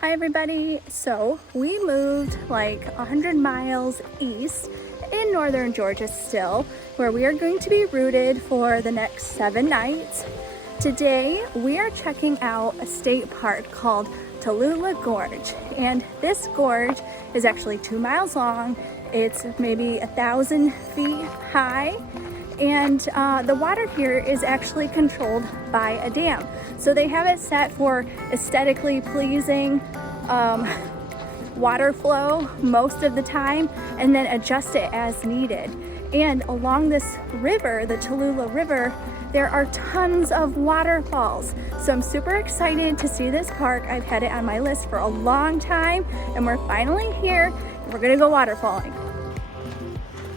Hi everybody, so we moved like 100 miles east in northern Georgia still, where we are going to be rooted for the next 7 nights. Today we are checking out a state park called Tallulah Gorge, and this gorge is actually 2 miles long. It's maybe 1,000 feet high, and the water here is actually controlled by a dam. So they have it set for aesthetically pleasing water flow most of the time, and then adjust it as needed. And along this river, the Tallulah River, there are tons of waterfalls. So I'm super excited to see this park. I've had it on my list for a long time, and we're finally here. We're gonna go waterfalling.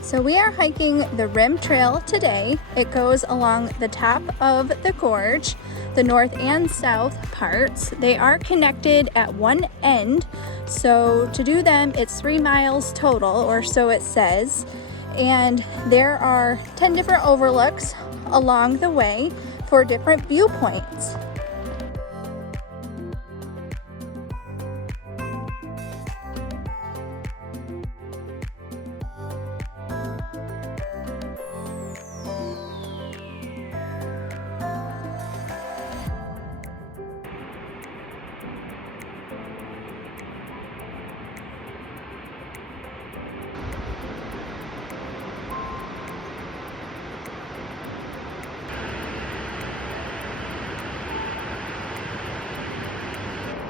So we are hiking the Rim Trail today. It goes along the top of the gorge, the north and south parts. They are connected at one end. So to do them, it's 3 miles total, or so it says. And there are 10 different overlooks along the way for different viewpoints.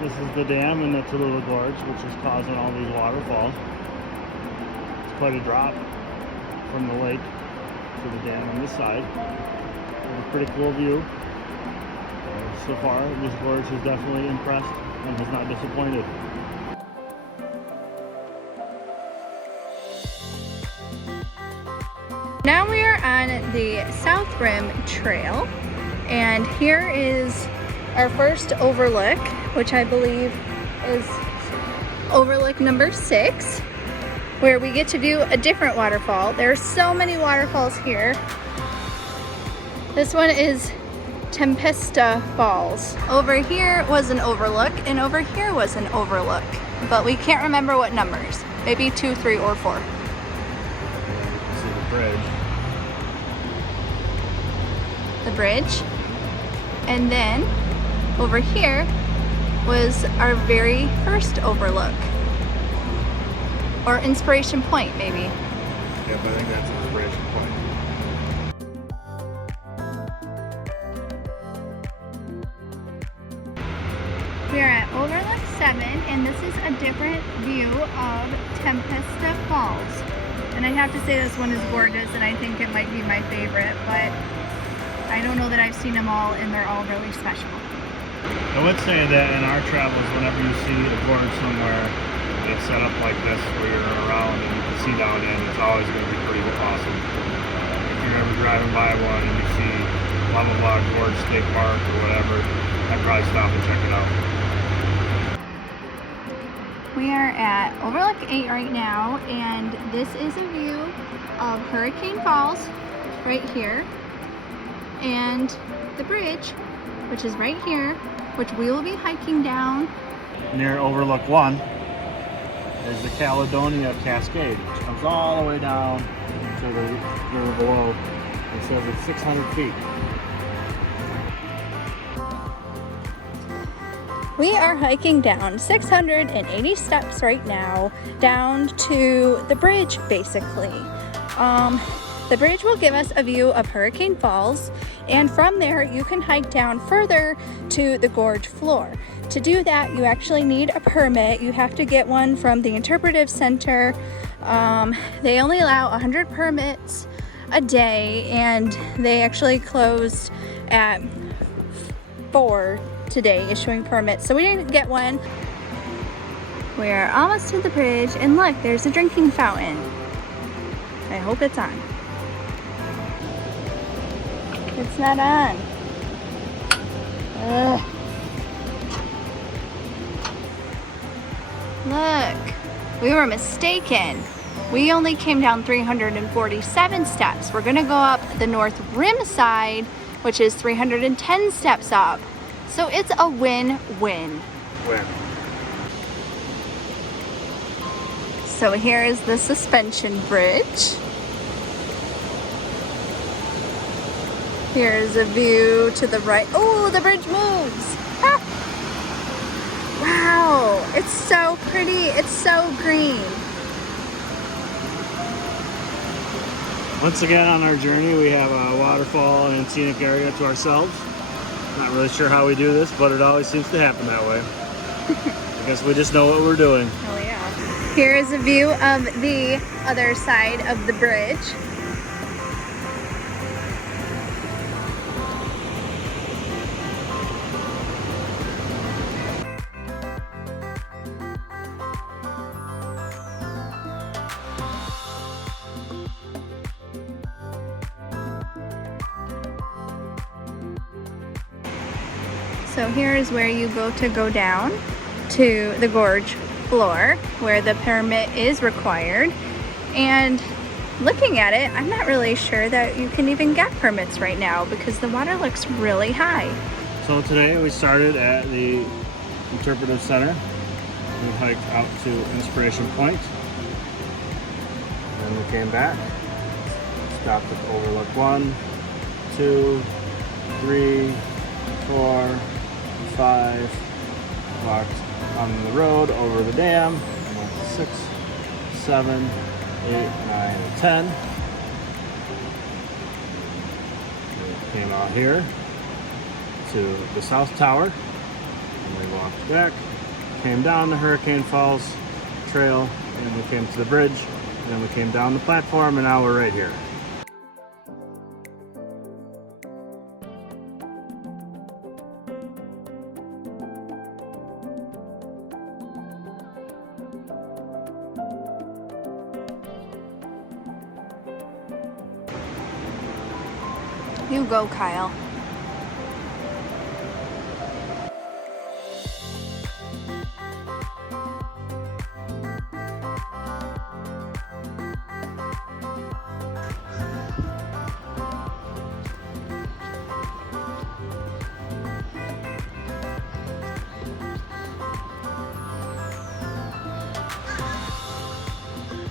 This is the dam in the Tallulah Gorge, which is causing all these waterfalls. It's quite a drop from the lake to the dam on this side. A pretty cool view. So far, this gorge has definitely impressed and has not disappointed. Now we are on the South Rim Trail, and here is our first overlook, which I believe is overlook number 6, where we get to view a different waterfall. There are so many waterfalls here. This one is Tempesta Falls. Over here was an overlook, and over here was an overlook, but we can't remember what numbers. Maybe 2, 3, or 4. See the bridge. The bridge, and then over here was our very first overlook, or inspiration point maybe. Yep, I think that's an inspiration point. We are at Overlook 7, and this is a different view of Tempesta Falls. And I have to say this one is gorgeous, and I think it might be my favorite, but I don't know that I've seen them all, and they're all really special. I would say that in our travels, whenever you see a gorge somewhere that's set up like this, where you're around and you can see down in, it's always going to be pretty awesome. If you're ever driving by one and you see blah blah blah Gorge State Park or whatever, I'd probably stop and check it out. We are at Overlook 8 right now, and this is a view of Hurricane Falls right here, and the bridge, which is right here, which we will be hiking down. Near Overlook 1 is the Caledonia Cascade, which comes all the way down to the river below. It says it's 600 feet. We are hiking down 680 steps right now, down to the bridge basically. The bridge will give us a view of Hurricane Falls, and from there you can hike down further to the gorge floor. To do that, you actually need a permit. You have to get one from the interpretive center. They only allow 100 permits a day, and they actually closed at 4 today issuing permits, so we didn't get one. We're almost to the bridge, and look, there's a drinking fountain. I hope it's on. It's not on. Ugh. Look, we were mistaken. We only came down 347 steps. We're gonna go up the north rim side, which is 310 steps up. So it's a win-win. Win. So here is the suspension bridge. Here's a view to the right. Oh, the bridge moves. Ah. Wow, it's so pretty. It's so green. Once again on our journey, we have a waterfall and scenic area to ourselves. Not really sure how we do this, but it always seems to happen that way. I guess we just know what we're doing. Oh yeah. Here is a view of the other side of the bridge. So here is where you go down to the gorge floor where the permit is required. And looking at it, I'm not really sure that you can even get permits right now because the water looks really high. So today we started at the Interpretive Center. We hiked out to Inspiration Point. Then we came back, stopped at Overlook 1, 2, 3, 4, 5, walked on the road over the dam, 6, 7, 8, 9, and 10. We came out here to the South Tower, and we walked back, came down the Hurricane Falls Trail, and we came to the bridge, and then we came down the platform, and now we're right here. You go, Kyle.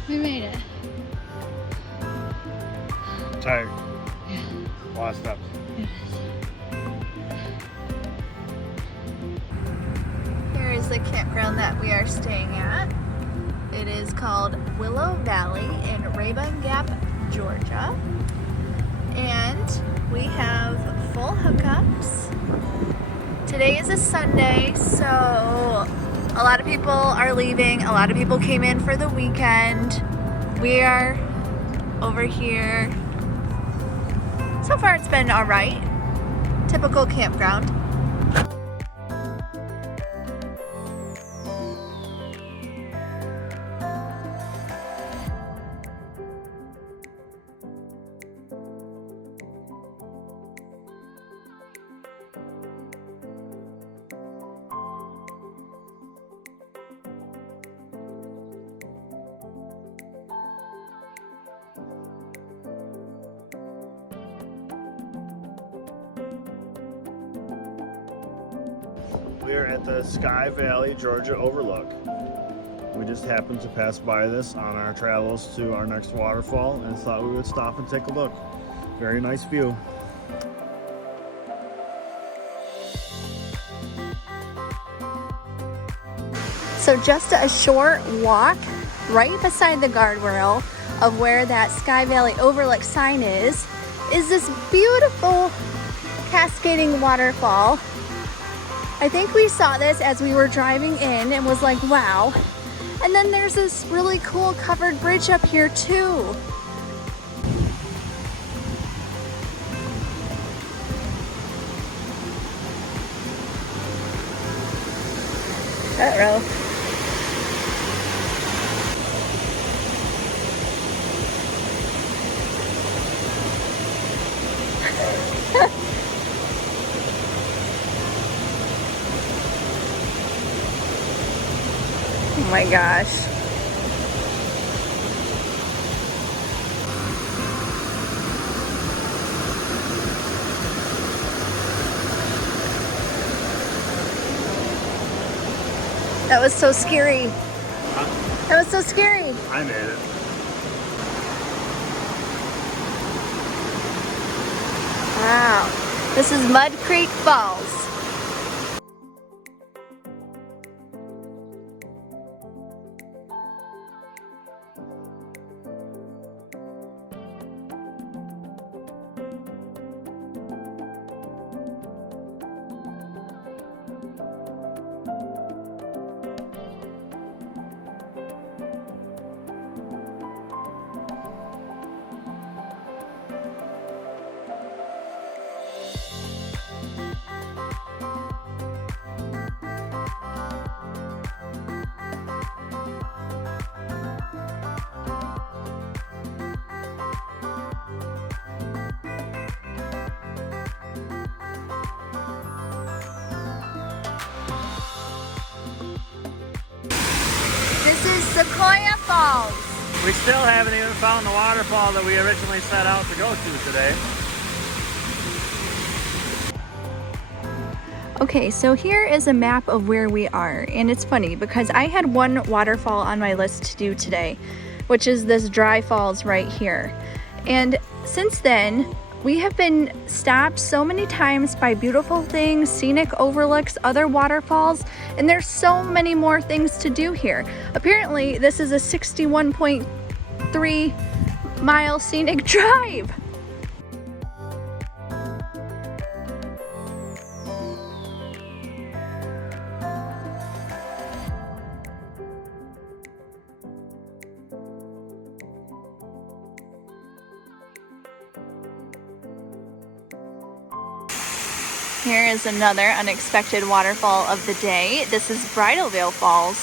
We made it. Tired. A lot of steps. Here is the campground that we are staying at. It is called Willow Valley in Rabun Gap, Georgia. And we have full hookups. Today is a Sunday, so a lot of people are leaving. A lot of people came in for the weekend. We are over here. So far it's been all right. Typical campground. We're at the Sky Valley, Georgia Overlook. We just happened to pass by this on our travels to our next waterfall and thought we would stop and take a look. Very nice view. So just a short walk right beside the guardrail of where that Sky Valley Overlook sign is this beautiful cascading waterfall. I think we saw this as we were driving in and was like, wow. And then there's this really cool covered bridge up here too. Uh-oh. Oh my gosh. That was so scary. That was so scary. I made it. Wow. This is Mud Creek Falls. This is Sequoia Falls. We still haven't even found the waterfall that we originally set out to go to today. Okay, so here is a map of where we are, and it's funny because I had one waterfall on my list to do today, which is this dry falls right here. And since then, we have been stopped so many times by beautiful things, scenic overlooks, other waterfalls, and there's so many more things to do here. Apparently, this is a 61.3 mile scenic drive. Here is another unexpected waterfall of the day. This is Bridalvale Falls,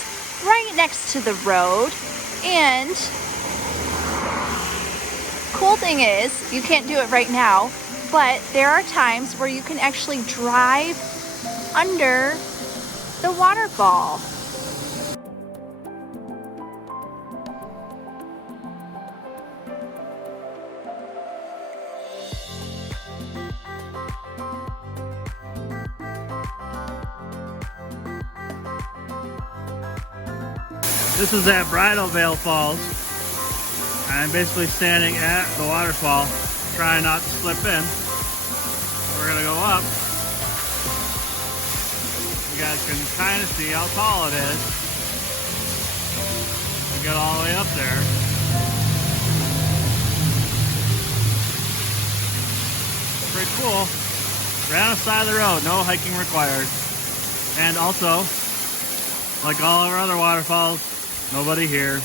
right next to the road. And cool thing is, you can't do it right now, but there are times where you can actually drive under the waterfall. This is at Bridalvale Falls. I'm basically standing at the waterfall, trying not to slip in. We're gonna go up. You guys can kind of see how tall it is. We got all the way up there. Pretty cool. Right on the side of the road, no hiking required. And also, like all of our other waterfalls, nobody here.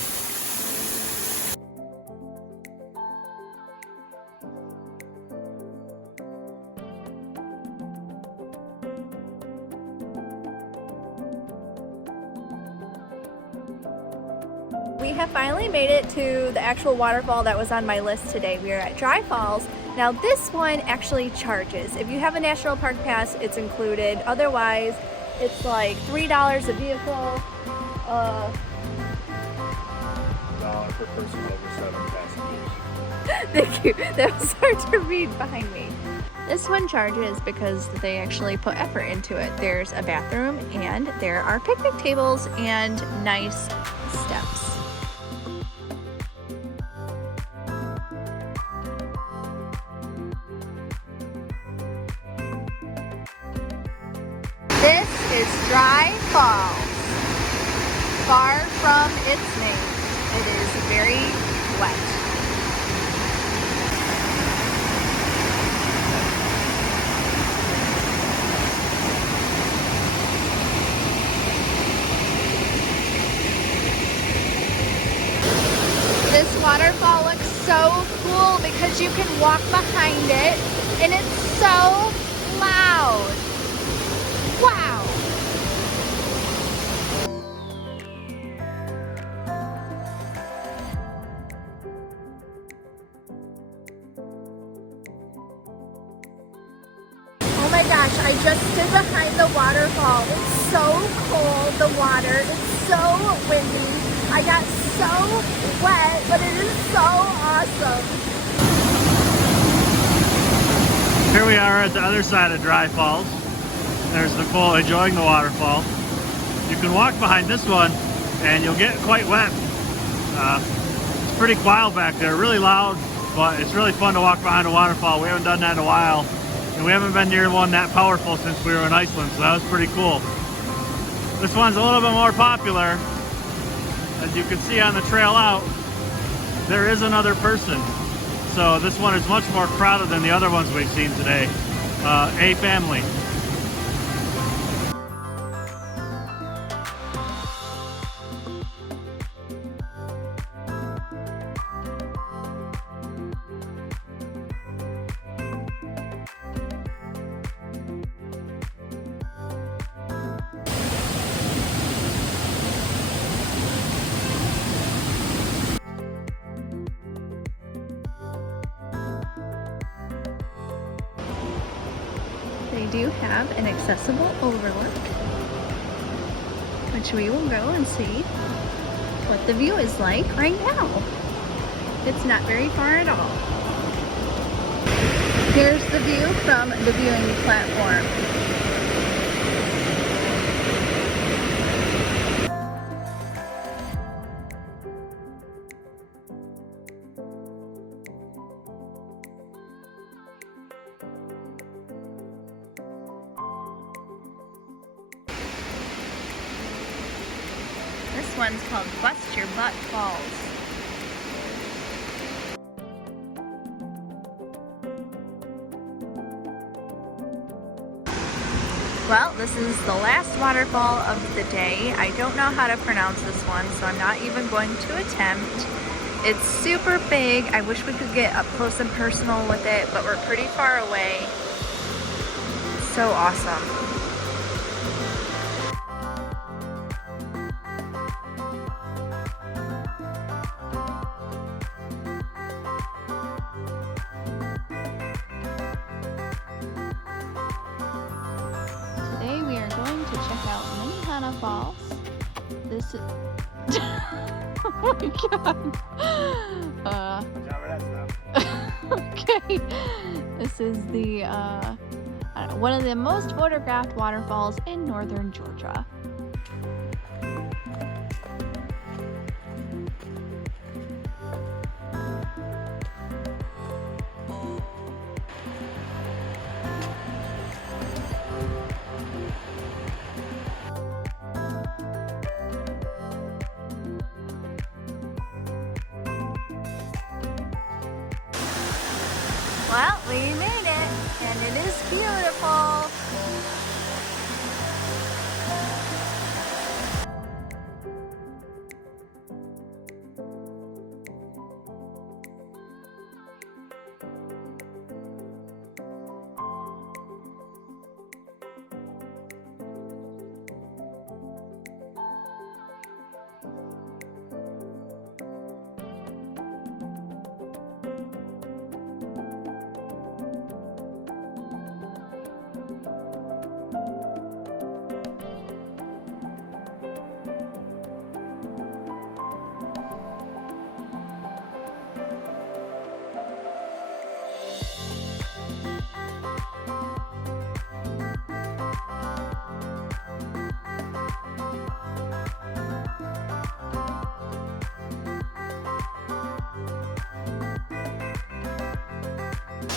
We have finally made it to the actual waterfall that was on my list today. We are at Dry Falls. Now this one actually charges. If you have a National Park Pass, it's included. Otherwise, it's like $3 a vehicle. $1 per person over 7 passengers. Thank you. That was hard to read behind me. This one charges because they actually put effort into it. There's a bathroom and there are picnic tables and nice steps. This is Dry Falls. Far from its name. It is very wet. This waterfall looks so cool because you can walk behind it and it's so loud. Wow! Oh my gosh, I just stood behind the waterfall. It's so cold, the water. It's so windy. I got so wet, but it is so awesome. Here we are at the other side of Dry Falls. There's Nicole enjoying the waterfall. You can walk behind this one and you'll get quite wet It's pretty wild back there, really loud, but it's really fun to walk behind a waterfall. We haven't done that in a while, and we haven't been near one that powerful since we were in Iceland, so that was pretty cool. This one's a little bit more popular. As you can see on the trail out, there is another person. So this one is much more crowded than the other ones we've seen today. A family. They do have an accessible overlook, which we will go and see what the view is like right now. It's not very far at all. Here's the view from the viewing platform. This one's called Bust Your Butt Falls. Well, this is the last waterfall of the day. I don't know how to pronounce this one, so I'm not even going to attempt. It's super big. I wish we could get up close and personal with it, but we're pretty far away. So awesome. Today we are going to check out Minnie Falls. This is oh my god. Okay. This is the one of the most photographed waterfalls in northern Georgia. Well, we made it, and it is beautiful.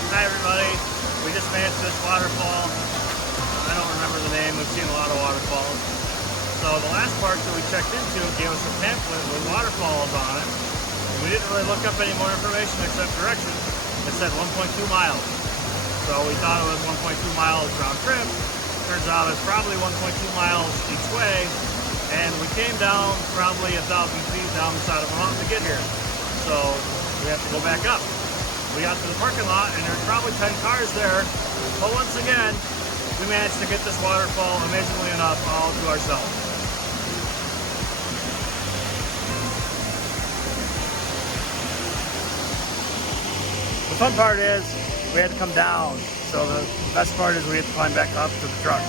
Hi everybody, we just made it to this waterfall. I don't remember the name, we've seen a lot of waterfalls. So the last park that we checked into gave us a pamphlet with waterfalls on it. And we didn't really look up any more information except directions. It said 1.2 miles. So we thought it was 1.2 miles round trip. Turns out it's probably 1.2 miles each way. And we came down probably 1,000 feet down the side of a mountain to get here. So we have to go back up. We got to the parking lot and there's probably 10 cars there, but once again, we managed to get this waterfall, amazingly enough, all to ourselves. The fun part is we had to come down, so the best part is we had to climb back up to the truck.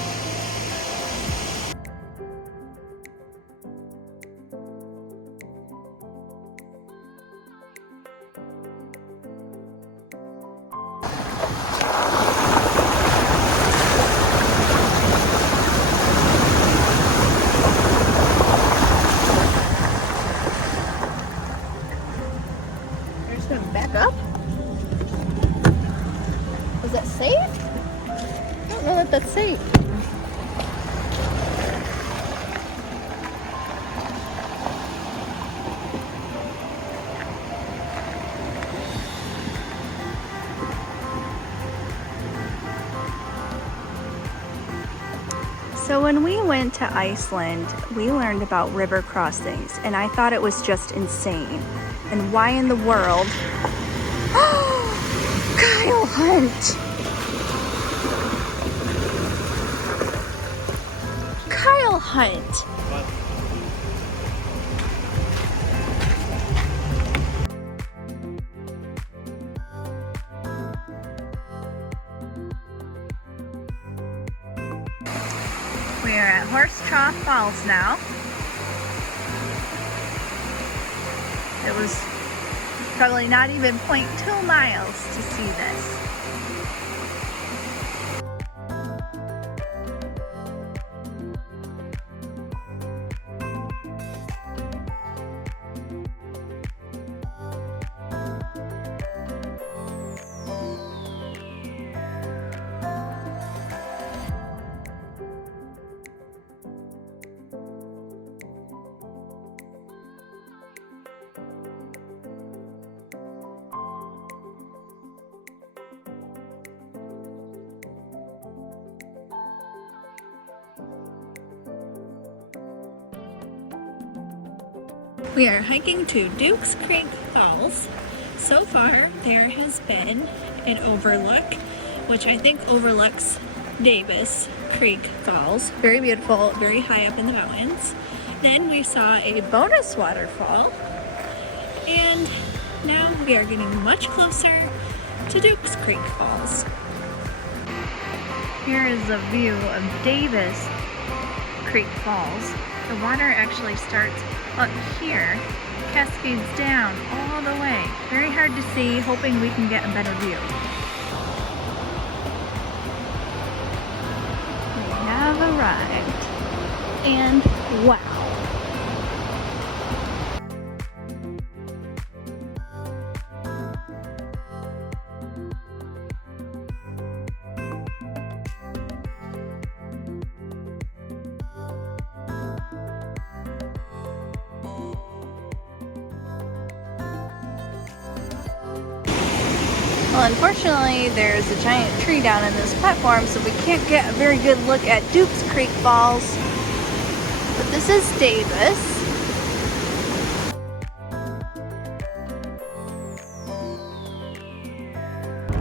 Let's see. So when we went to Iceland, we learned about river crossings, and I thought it was just insane. And why in the world? Kyle Hunt! Kyle Hunt! We are at Trough Falls now. It was probably not even 0.2 miles to see this. We are hiking to Dukes Creek Falls. So far, there has been an overlook, which I think overlooks Davis Creek Falls. Very beautiful, very high up in the mountains. Then we saw a bonus waterfall, and now we are getting much closer to Dukes Creek Falls. Here is a view of Davis Creek Falls. The water actually starts up here, cascades down all the way. Very hard to see, hoping we can get a better view. We have arrived, and wow. Well, unfortunately, there's a giant tree down in this platform, so we can't get a very good look at Dukes Creek Falls. But this is Davis.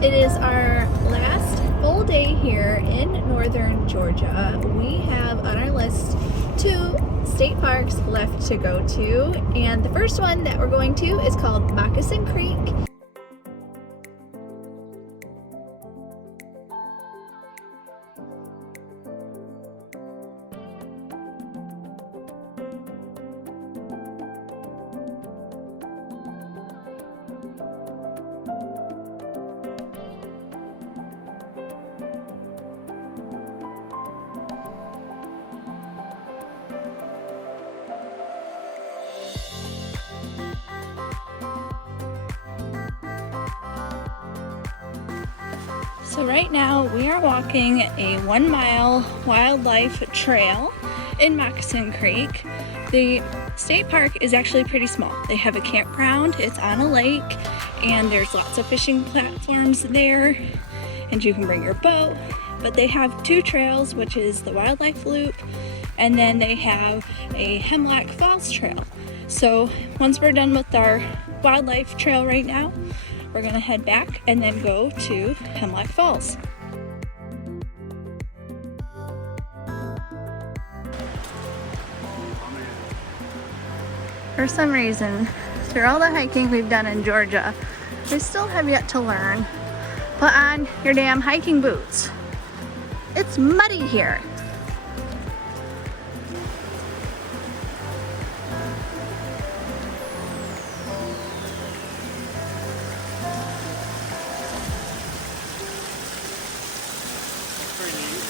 It is our last full day here in northern Georgia. We have on our list 2 state parks left to go to, and the first one that we're going to is called Moccasin Creek. So right now we are walking a 1-mile wildlife trail in Moccasin Creek. The state park is actually pretty small. They have a campground, it's on a lake, and there's lots of fishing platforms there, and you can bring your boat. But they have 2 trails, which is the wildlife loop, and then they have a Hemlock Falls trail. So once we're done with our wildlife trail right now, we're gonna head back and then go to Hemlock Falls. For some reason, through all the hiking we've done in Georgia, we still have yet to learn. Put on your damn hiking boots. It's muddy here.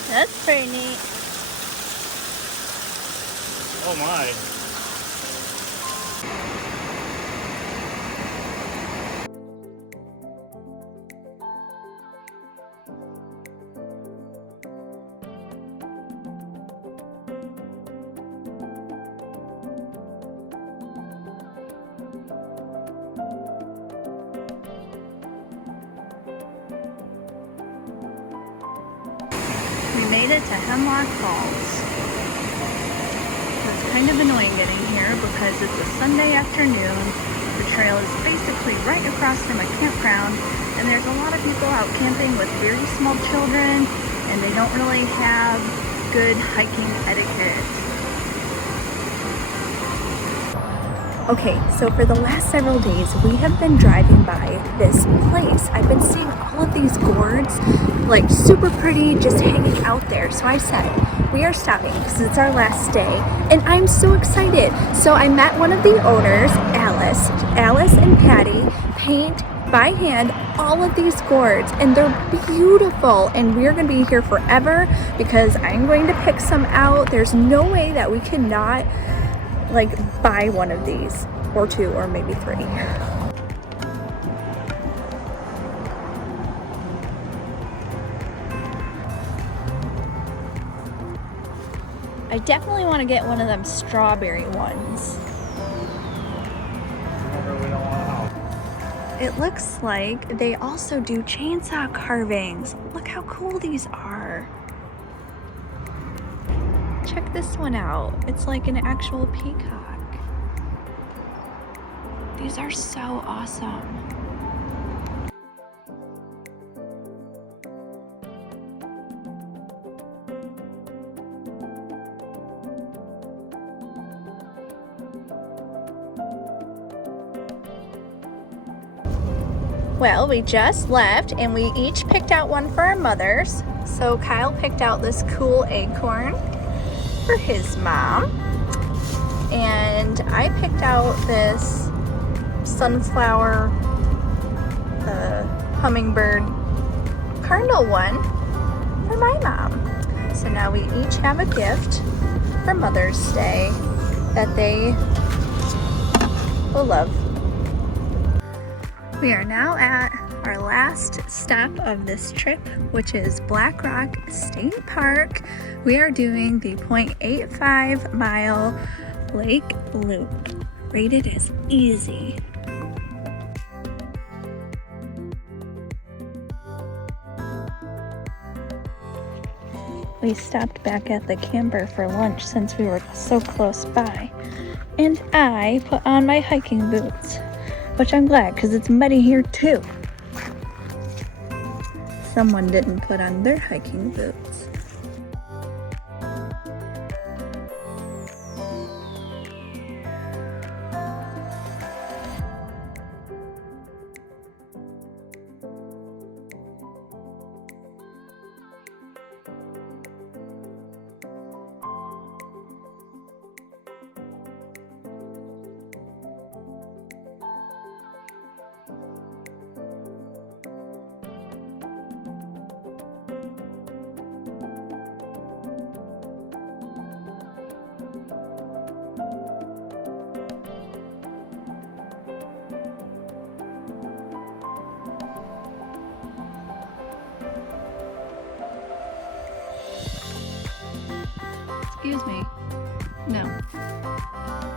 That's pretty neat. Oh my. it to Hemlock Falls. It's kind of annoying getting here because it's a Sunday afternoon. The trail is basically right across from a campground, and there's a lot of people out camping with very small children, and they don't really have good hiking etiquette. Okay, so for the last several days, we have been driving by this place. I've been seeing all of these gourds, like super pretty, just hanging out there. So I said, we are stopping because it's our last day, and I'm so excited. So I met one of the owners, Alice. Alice and Patty paint by hand all of these gourds, and they're beautiful, and we're gonna be here forever because I'm going to pick some out. There's no way that we cannot like buy one of these, or two, or maybe three. I definitely want to get one of them strawberry ones. It looks like they also do chainsaw carvings. Look how cool these are. Check this one out. It's like an actual peacock. These are so awesome. Well, we just left and we each picked out one for our mothers. So Kyle picked out this cool acorn for his mom, and I picked out this sunflower hummingbird cardinal one for my mom. So now we each have a gift for Mother's Day that they will love. We are now at our last stop of this trip, which is Blackrock State Park. We are doing the 0.85 mile lake loop, rated as easy. We stopped back at the camper for lunch since we were so close by, and I put on my hiking boots, which I'm glad because it's muddy here too. Someone didn't put on their hiking boots. Excuse me. No. You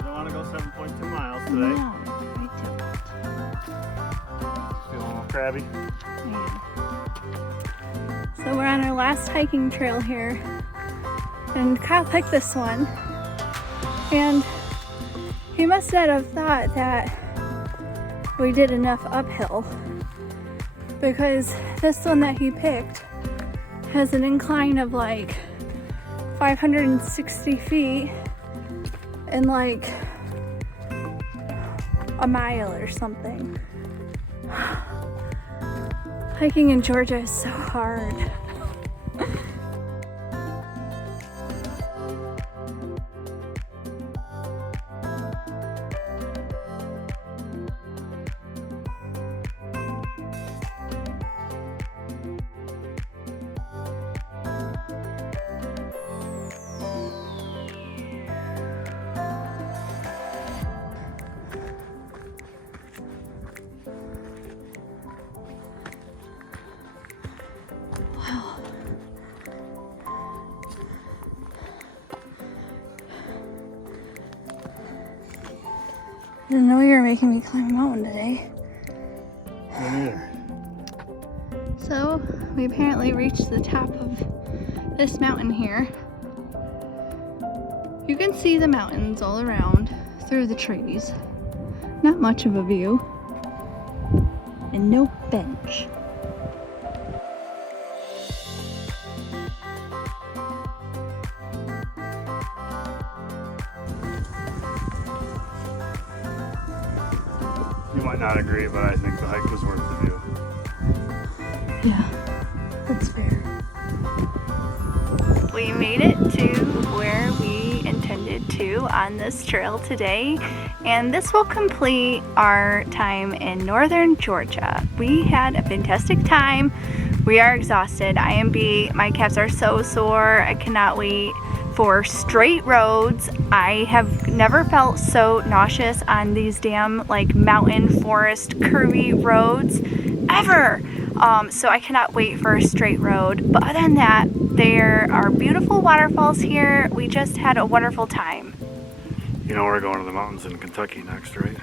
don't want to go 7.2 miles today? No, I don't. Feeling a little crabby? Yeah. So we're on our last hiking trail here, and Kyle picked this one, and he must not have thought that we did enough uphill, because this one that he picked has an incline of like 560 feet in like a mile or something. Hiking in Georgia is so hard. I didn't know you were making me climb a mountain today. Me neither. So we apparently reached the top of this mountain here. You can see the mountains all around through the trees. Not much of a view. And no bench. You might not agree, but I think the hike was worth the view. Yeah, that's fair. We made it to where we intended to on this trail today, and this will complete our time in northern Georgia. We had a fantastic time. We are exhausted. I am beat. My calves are so sore. I cannot wait for straight roads. I have never felt so nauseous on these damn like mountain forest curvy roads ever. So I cannot wait for a straight road. But other than that, there are beautiful waterfalls here. We just had a wonderful time. You know we're going to the mountains in Kentucky next, right?